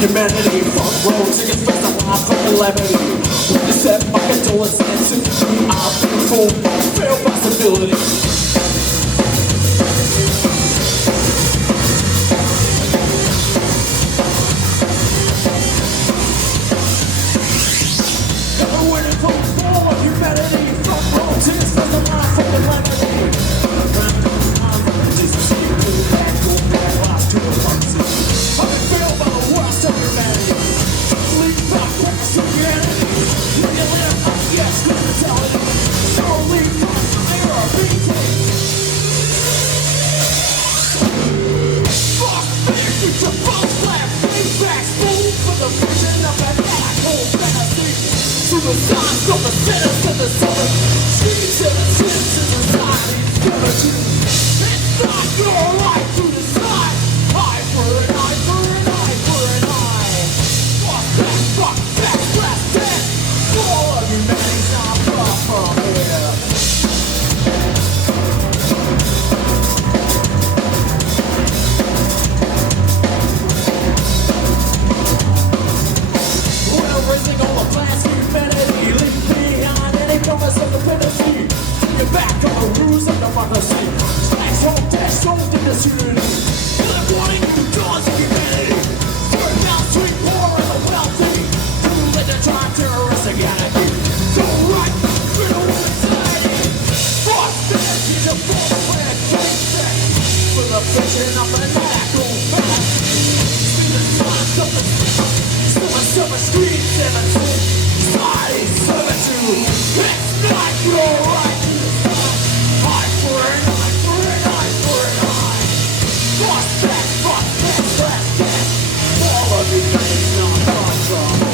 humanity. Front row tickets, first I line from 11. When you said my condolences to me, I've been fooled by fair possibility. Never winning from the fall of humanity. Front row tickets, first I line from 11. Jesus, you do that, go back, lost to the party. I've been failed by the worst of humanity. Leave back, focus on humanity. When you live, yes, good mentality. this unity. Like wanting new daws of humanity. Turn down sweet poor and the wealthy. To let the time terroristic anarchy. Go right through the society. Forced energy to form a plan against it. For the vision of an echo back. See the sons of the silver screen 17. Society servitude. It's not your right to decide. Eye for an eye for an eye for an eye. Fuck that, let's get. All of you guys not control.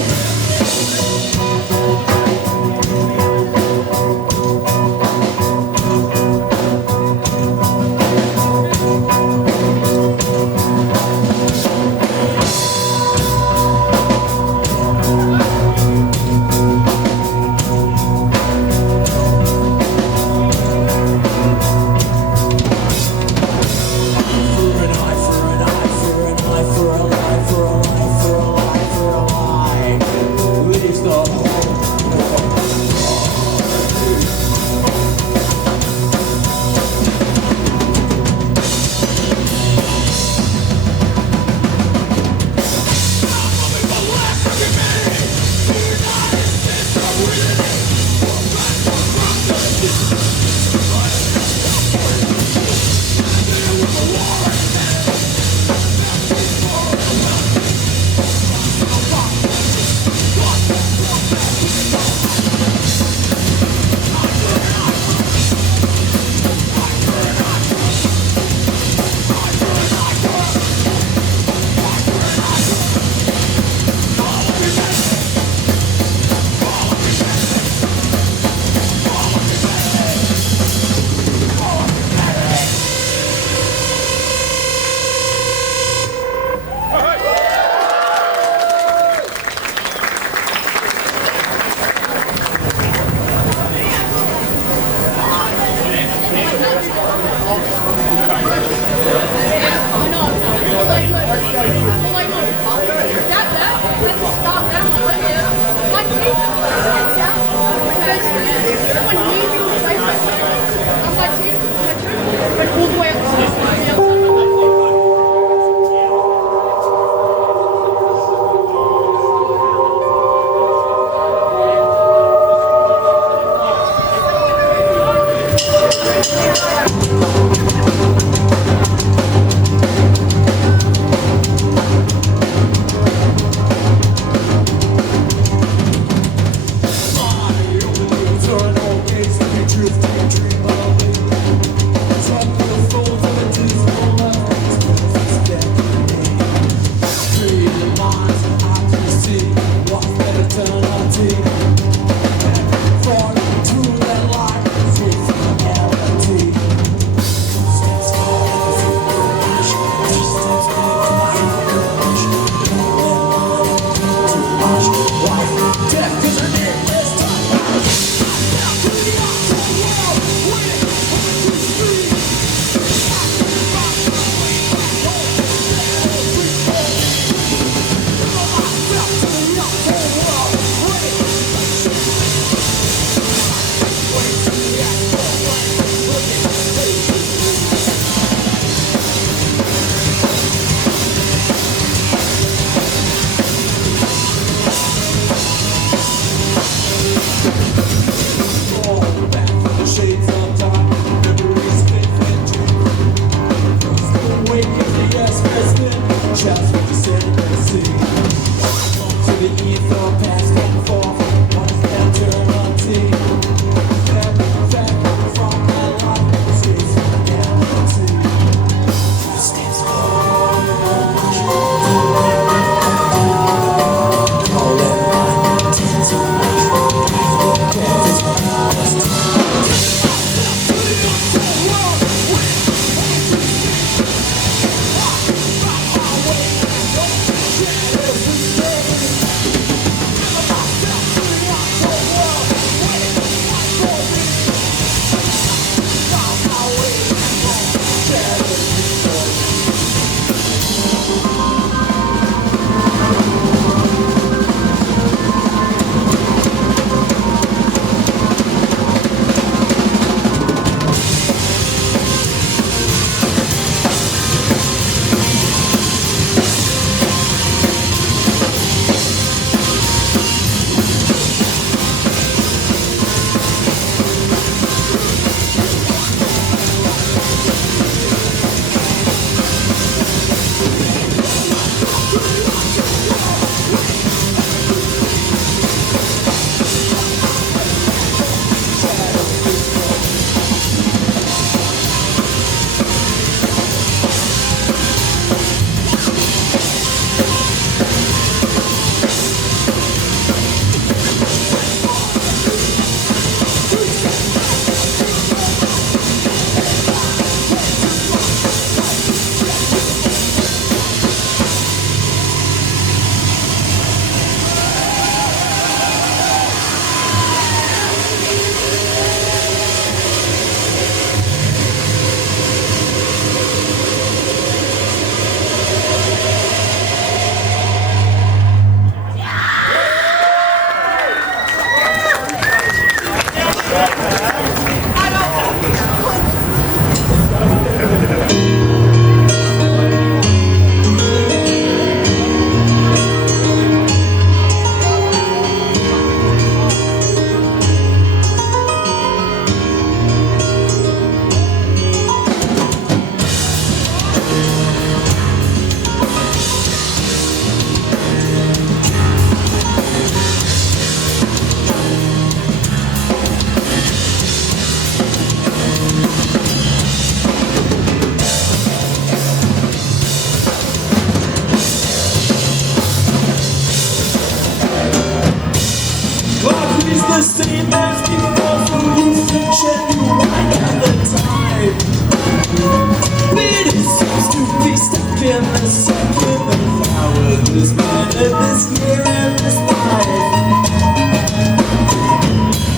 second, the second, the flower, this minute, this year, and this life.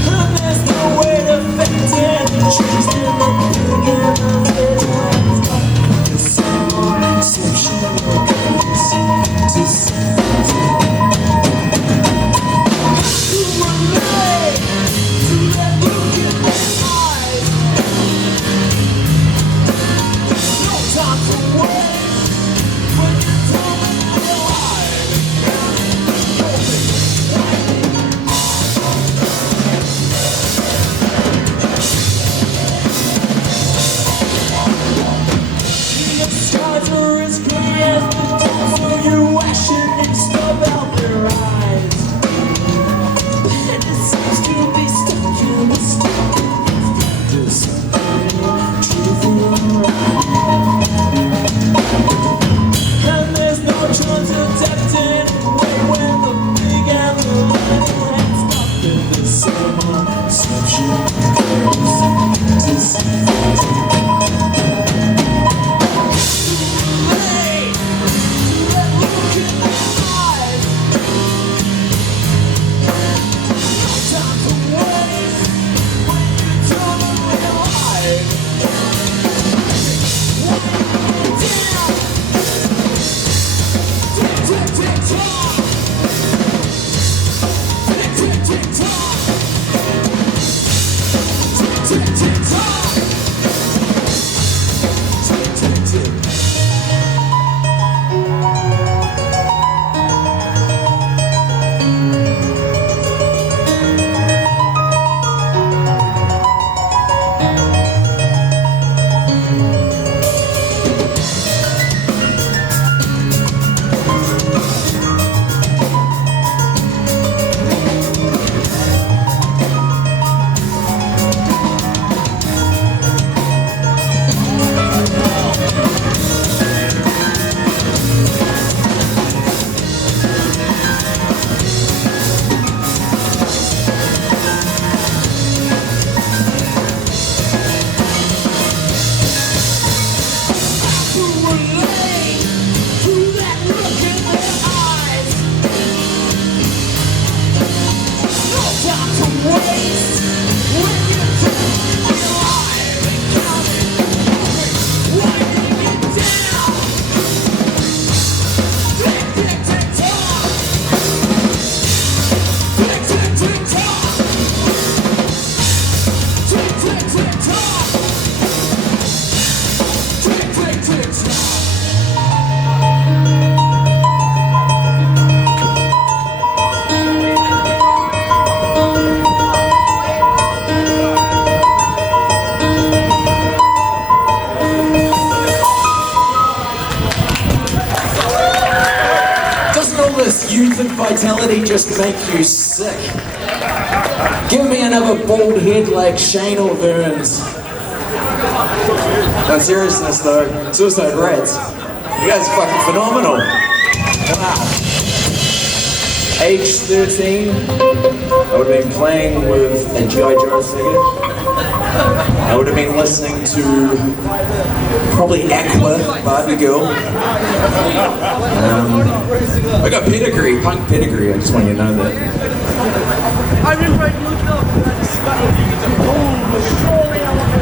And there's no way to fix it, change in the big and the little and the same exceptional case to see. Youth and vitality just make you sick. Give me another bald head like Shane or Verns. No, seriousness though, Suicide Rats, you guys are fucking phenomenal. Wow. Age 13, I would have been playing with a G.I. Joe figure. I would have been listening to probably Aqua, Barbie Girl. I got pedigree, punk pedigree, I just want you to know that. I remember I looked up and I just got surely I want to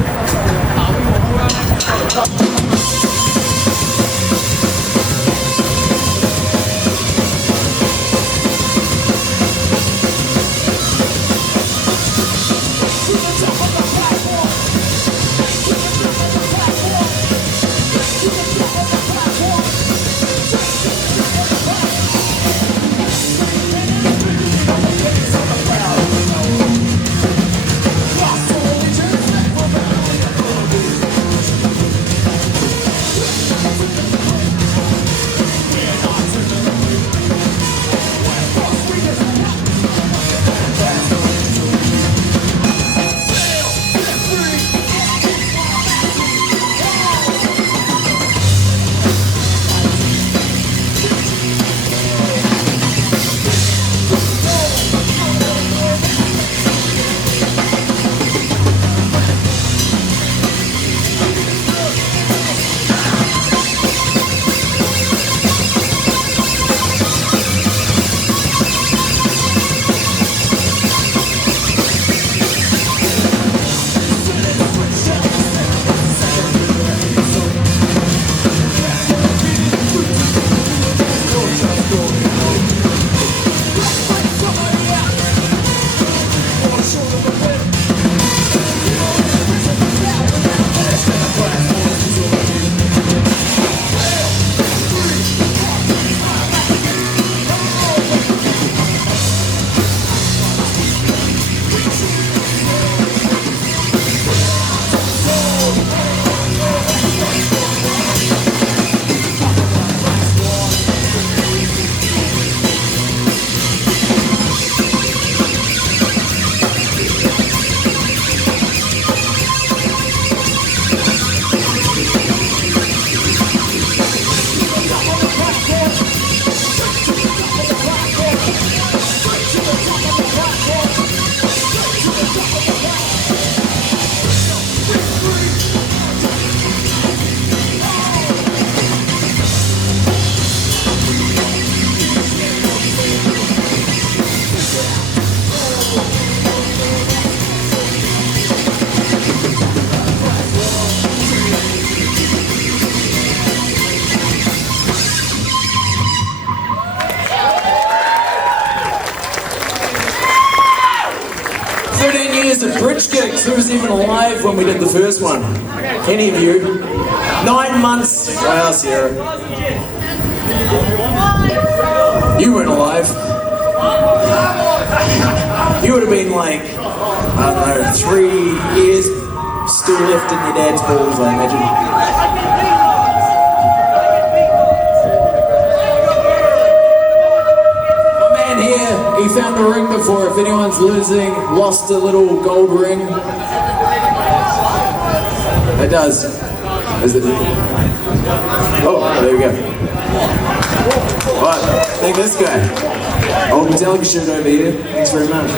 who was even alive when we did the first one? Any of you? 9 months. Wow, Sierra. You weren't alive. You would have been like, I don't know, 3 years still left in your dad's balls, I imagine. My man here, he found the ring before. If anyone's losing, lost a little gold ring. It does. Is it? Oh, there we go. Alright, take this guy. Old Metallica shirt over here. Thanks very much.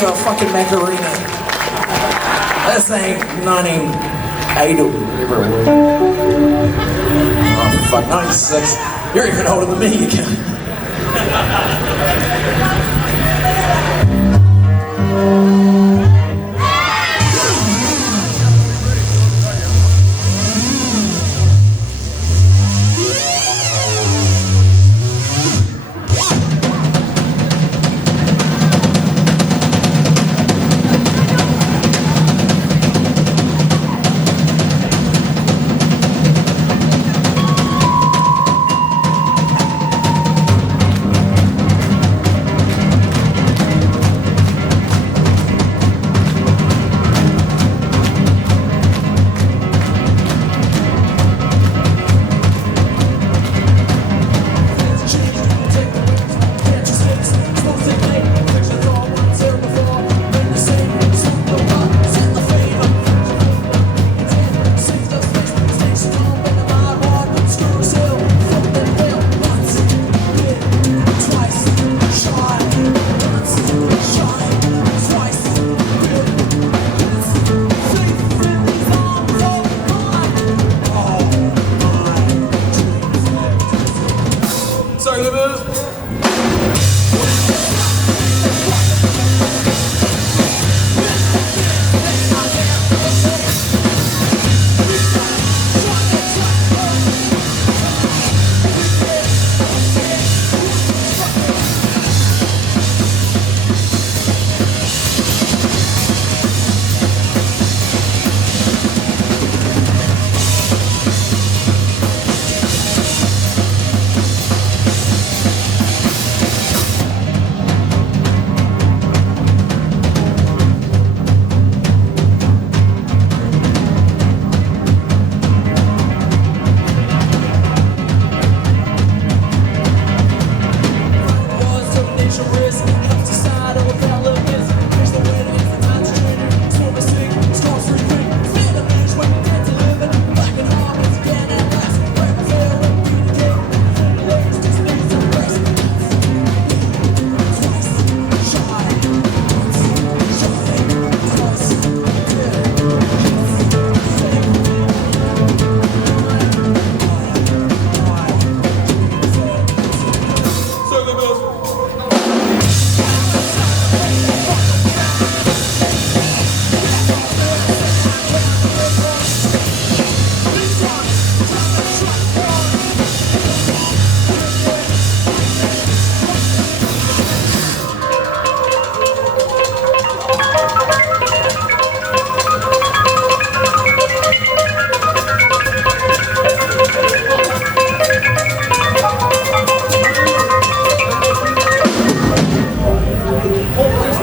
do a fucking Macarena. This ain't 98 or whatever it was. Oh fuck, 96. You're even older than me, you can.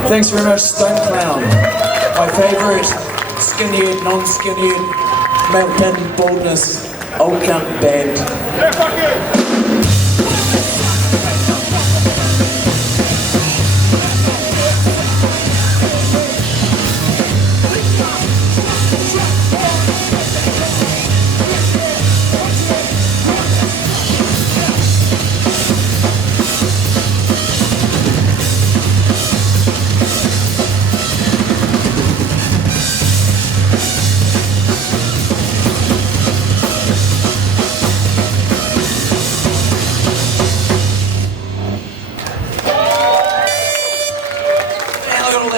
Thanks very much, Stone Clown. My favourite skinhead, non-skinhead, mountain baldness, old cunt band. Yeah, fuck you!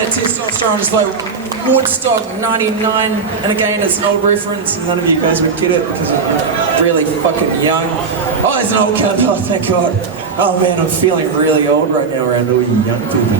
Testosterone is like Woodstock 99, and again it's an old reference and none of you guys would get it because you're really fucking young. Oh, there's an old cunt, oh thank God. Oh man, I'm feeling really old right now around all you young people.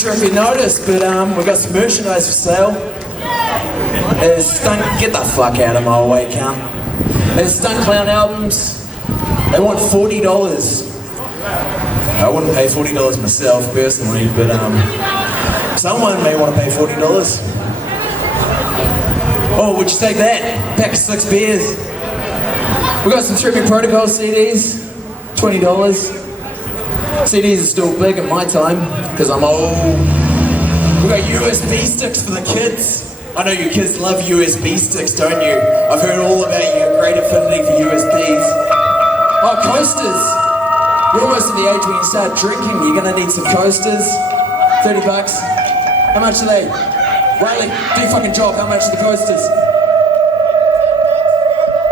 sure if you noticed, but we got some merchandise for sale. There's get the fuck out of my way, cunt. There's Stunt Clown albums. They want $40. I wouldn't pay $40 myself personally, but someone may want to pay $40. Oh, would you take that? Pack of 6 beers. We got some Tripping Protocol CDs, $20. CDs are still big at my time, because I'm old. We got USB sticks for the kids. I know you kids love USB sticks, don't you? I've heard all about your great affinity for USBs. Oh, coasters. You're almost at the age when you start drinking, you're gonna need some coasters. $30. How much are they? Riley, do your fucking job, how much are the coasters?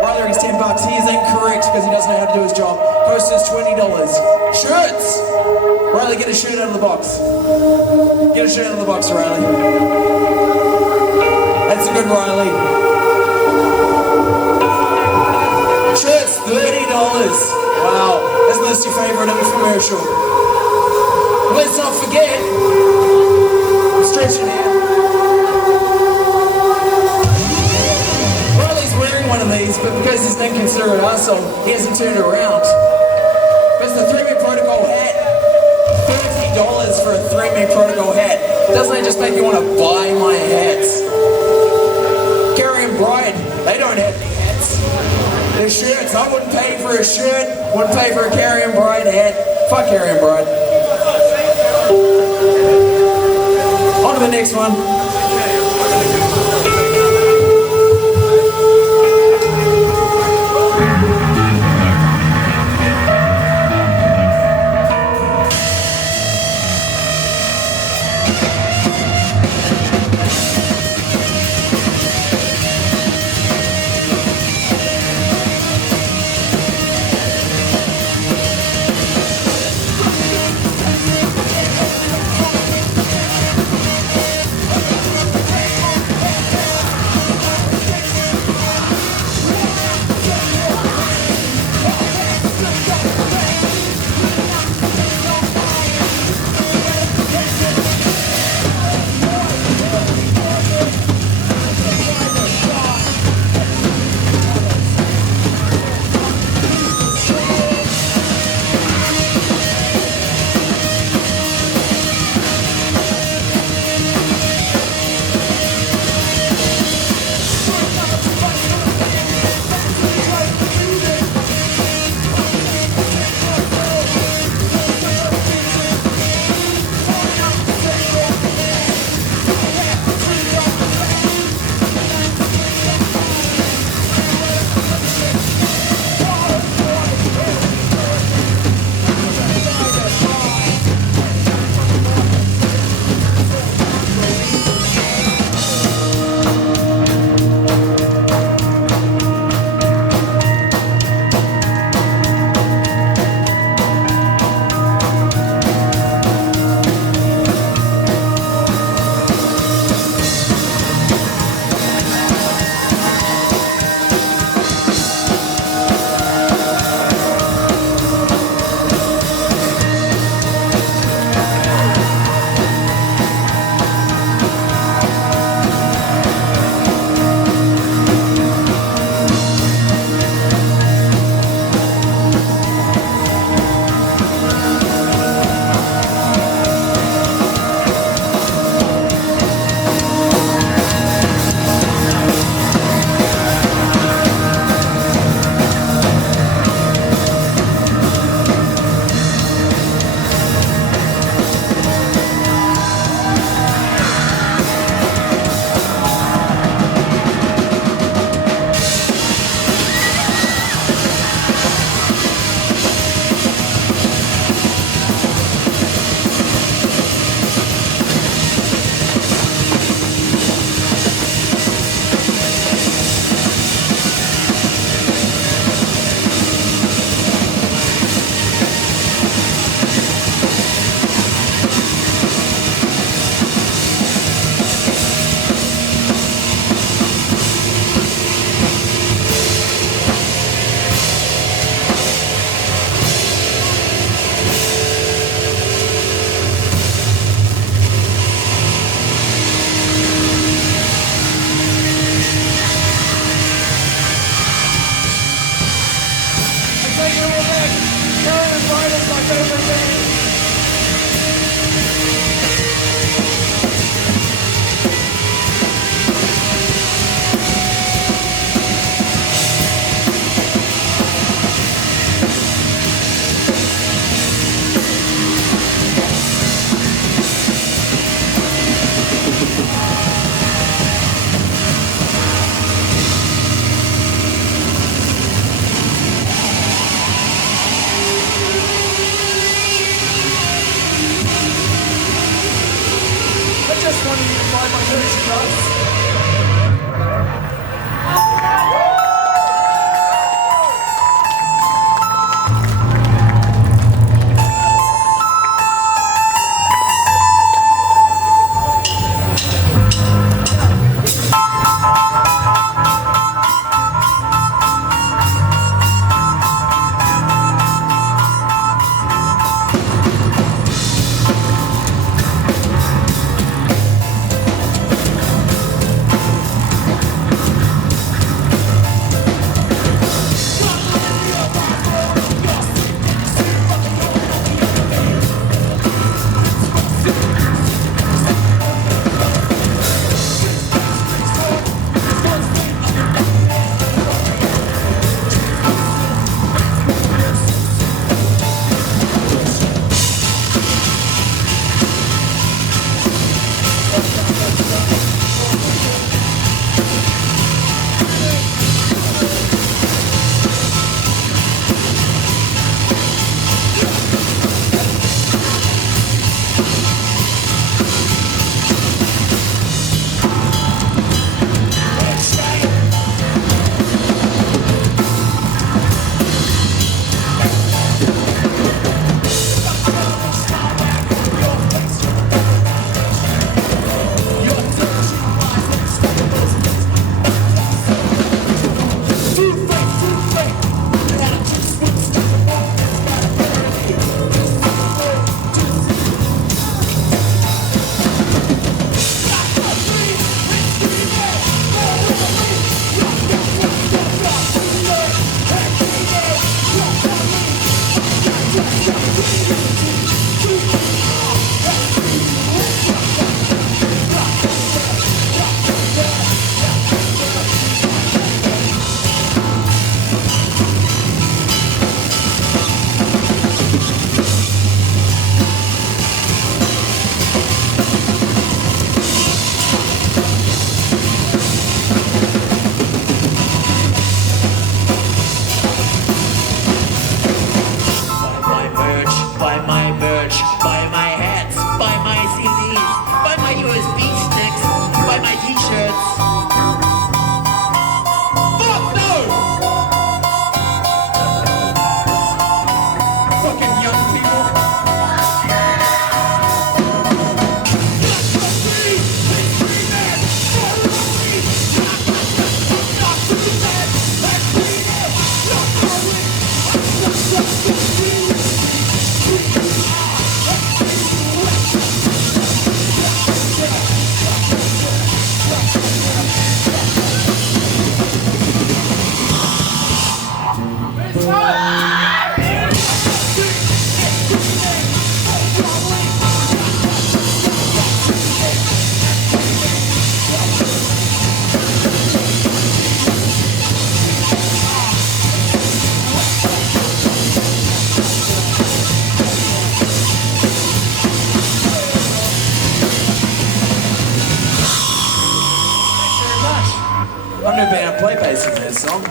Riley reckons $10. He is incorrect because he doesn't know how to do his job. Coasters, $20. Shirts! Riley, get a shirt out of the box. Get a shirt out of the box, Riley. That's a good Riley. Shirts, $30. Wow, isn't this your favorite infomercial? Let's not forget, I'm stretching here. Riley's wearing one of these, but because he's an inconsiderate asshole, he hasn't turned around. It's the 3 Meat Protocol hat. $30 for a 3 Meat Protocol hat. Doesn't that just make you want to buy my hats? Carrie and Bride, they don't have any hats. They're shirts. I wouldn't pay for a shirt, wouldn't pay for a Carrie and Bride hat. Fuck Carrie and Bride. On to the next one. I've never been able to play bass in that song.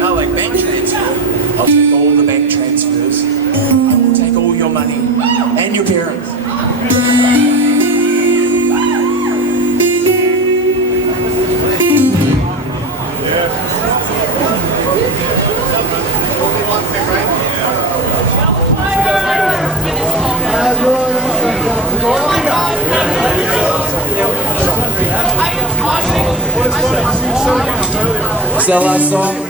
I like bank transfer. I'll take all the bank transfers. I will take all your money and your parents. Is that last song?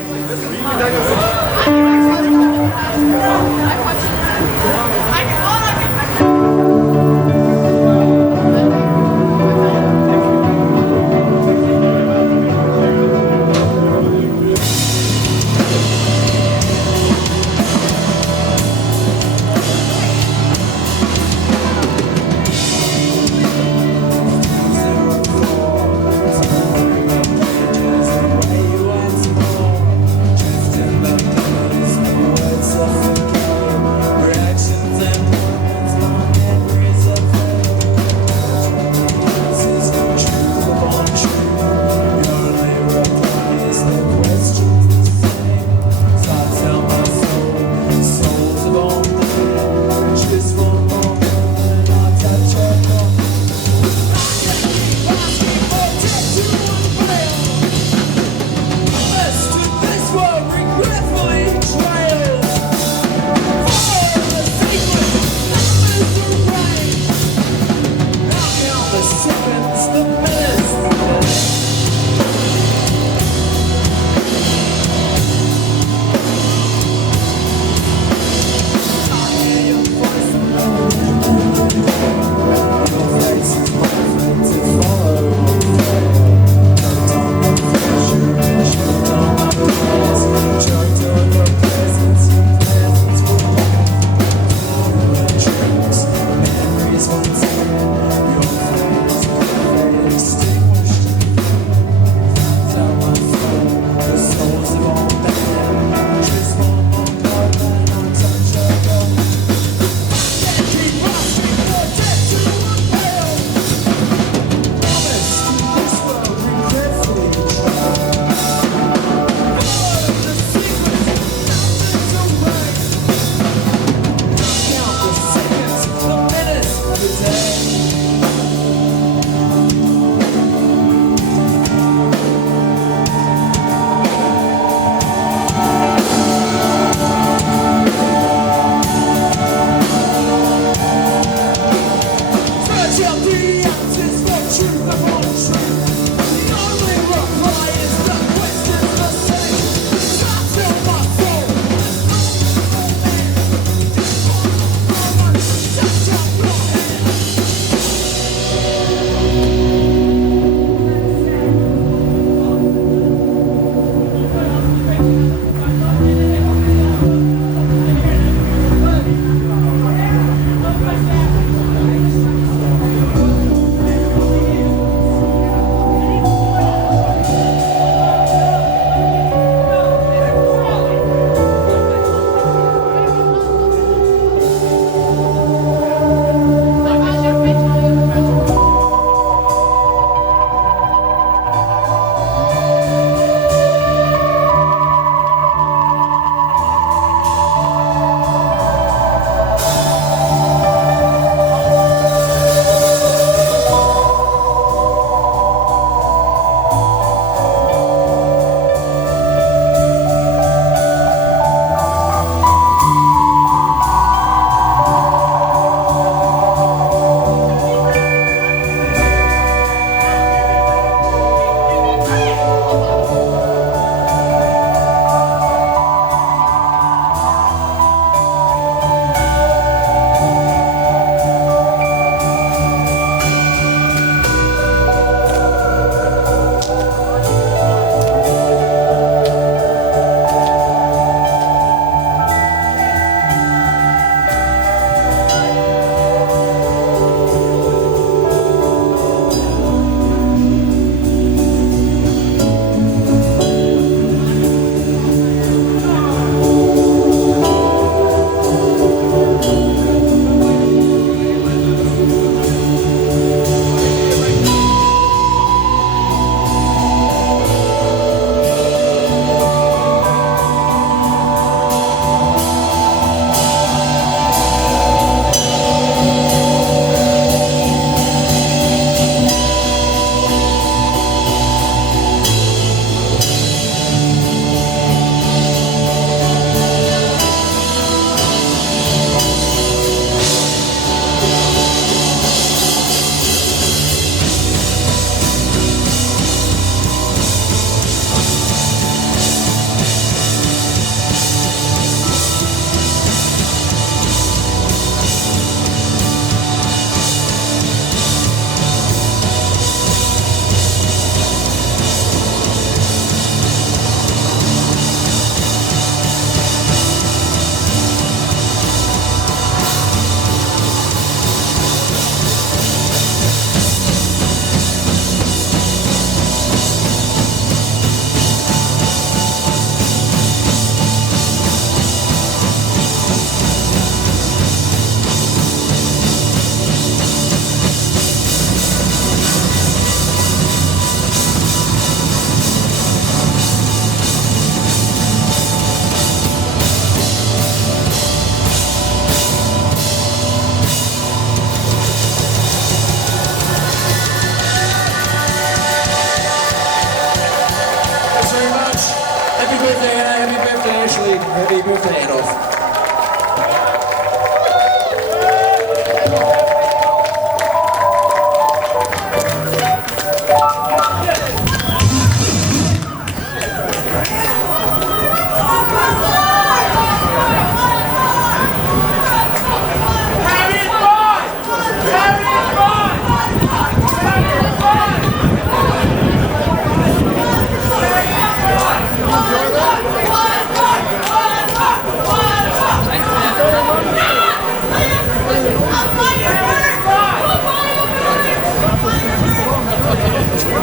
rip the head off.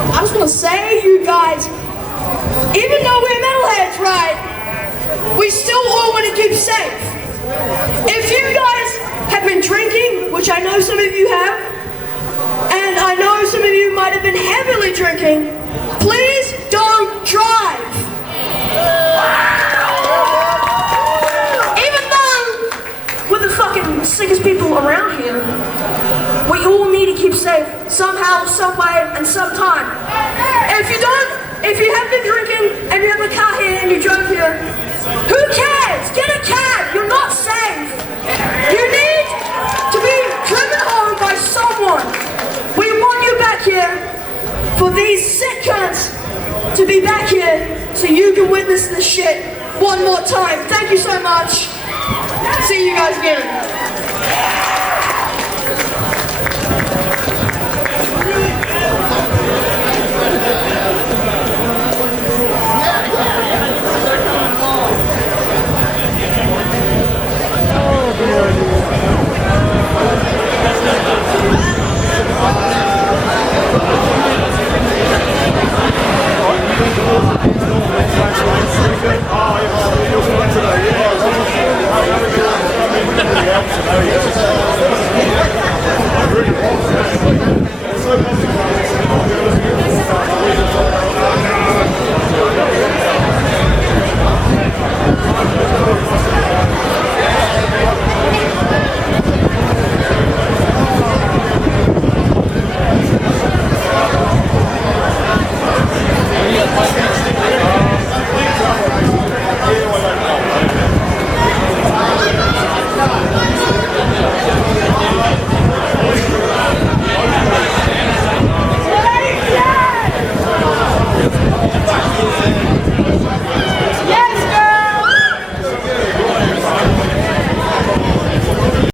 I was gonna say, you guys, even though we're metalheads, right, we still all want to keep safe. If you guys have been drinking, which I know some of you have, and I know some of you might have been heavily drinking, please don't drive. Even though we're the fucking sickest people around here, we all need to keep safe somehow, some way, and sometime. If you have been drinking and you have a car here and you drove here, who cares? Get a cab. You're not safe. You need to be driven home by someone. We want you back here for these sick cunts to be back here so you can witness this shit one more time. Thank you so much. See you guys again.